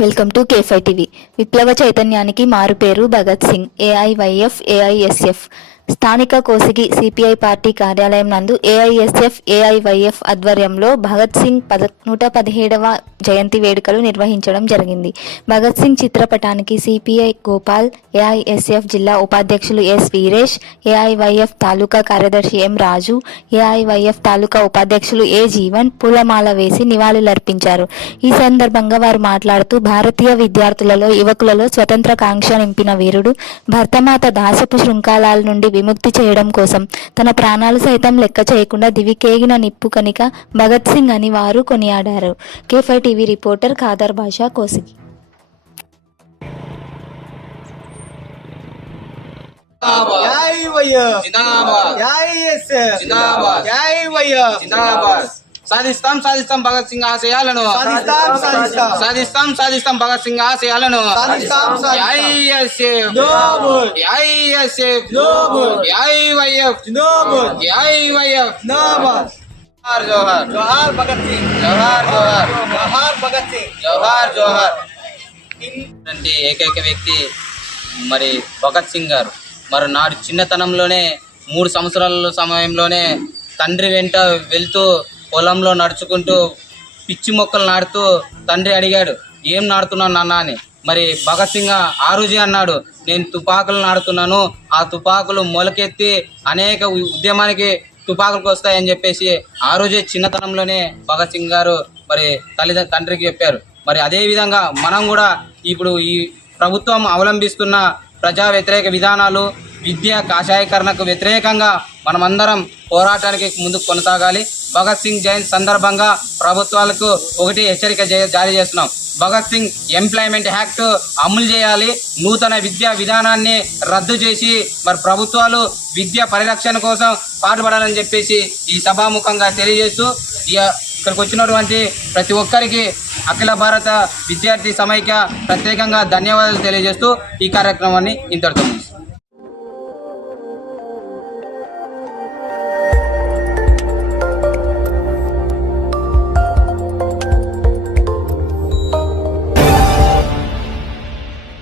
Welcome to కేఫై TV విప్లవ చైతన్యానికి మారుపేరు భగత్ సింగ్ ఏఐవైఎఫ్ ఏఐఎస్ఎఫ్ స్థానిక కోసిగి సిపిఐ పార్టీ కార్యాలయం నందు ఏఐఎస్ఎఫ్ ఏఐవైఎఫ్ ఆధ్వర్యంలో భగత్ సింగ్ పద నూట పదిహేడవ జయంతి వేడుకలు నిర్వహించడం జరిగింది. భగత్ సింగ్ చిత్రపటానికి సిపిఐ గోపాల్ ఏఐఎస్ఎఫ్ జిల్లా ఉపాధ్యక్షులు ఎస్ వీరేష్ ఏఐవైఎఫ్ తాలూకా కార్యదర్శి ఎం రాజు ఏఐవైఎఫ్ తాలూకా ఉపాధ్యక్షులు ఏ జీవన్ పూలమాల వేసి నివాళులర్పించారు. ఈ సందర్భంగా వారు మాట్లాడుతూ భారతీయ విద్యార్థులలో యువకులలో స్వతంత్ర కాంక్ష నింపిన వీరుడు భర్తమాత దాసపు శృంఖలాల నుండి విముక్తి చేయడం కోసం. తన ప్రాణాలు సైతం లెక్క చేయకుండా దివికేగిన నిప్పు కనిక భగత్ సింగ్ అని వారు కొనియాడారు. కేఫై టీవీ రిపోర్టర్ ఖాదర్ భాషా కోసిగి జై వయ్య జిందాబాద్. జై ఎస్. జిందాబాద్. జై వయ్య జిందాబాద్. సాధిస్తాం సాధిస్తాం భగత్ సింగ్ ఆశయాలను. సాధిస్తాం సాధిస్తాం. భగత్ సింగ్ ఆశయాలను. జోహార్ జోహార్ జోహార్ భగత్ సింగ్. జోహార్ జోహార్ జోహార్ భగత్ సింగ్. జోహార్ జోహార్ అంటే ఏకైక వ్యక్తి మరి భగత్ సింగ్ గారు. మరి నాడు చిన్నతనంలోనే మూడు సంవత్సరాల సమయంలోనే తండ్రి వెంట వెళ్తూ పొలంలో నడుచుకుంటూ పిచ్చి మొక్కలు నాటుతూ తండ్రి అడిగాడు ఏం నాడుతున్నావు నాన్న? అని. మరి భగత్ సింగ్ ఆ రోజే అన్నాడు నేను తుపాకులు నాడుతున్నాను ఆ తుపాకులు మొలకెత్తి అనేక ఉ- ఉద్యమానికి తుపాకులకు వస్తాయని చెప్పేసి ఆ రోజే చిన్నతనంలోనే భగత్ సింగ్ గారు మరి తల్లిద తండ్రికి చెప్పారు. మరి అదే విధంగా మనం కూడా ఇప్పుడు ఈ ప్రభుత్వం అవలంబిస్తున్న ప్రజా వ్యతిరేక విధానాలు విద్య కాషాయకరణకు వ్యతిరేకంగా మనమందరం పోరాటానికి ముందుకు కొనసాగాలి. భగత్ సింగ్ జయంతి సందర్భంగా ప్రభుత్వాలకు ఒకటి హెచ్చరిక జారీ చేస్తున్నాం. భగత్ సింగ్ ఎంప్లాయ్మెంట్ యాక్ట్ అమలు చేయాలి. నూతన విద్యా విధానాన్ని రద్దు చేసి మరి ప్రభుత్వాలు విద్య పరిరక్షణ కోసం పాటుపడాలని చెప్పేసి ఈ సభాముఖంగా తెలియజేస్తూ ఇక్కడికి వచ్చినటువంటి ప్రతి ఒక్కరికి అఖిల భారత విద్యార్థి సమైక్య ప్రత్యేకంగా ధన్యవాదాలు తెలియజేస్తూ ఈ కార్యక్రమాన్ని ఇంతటితో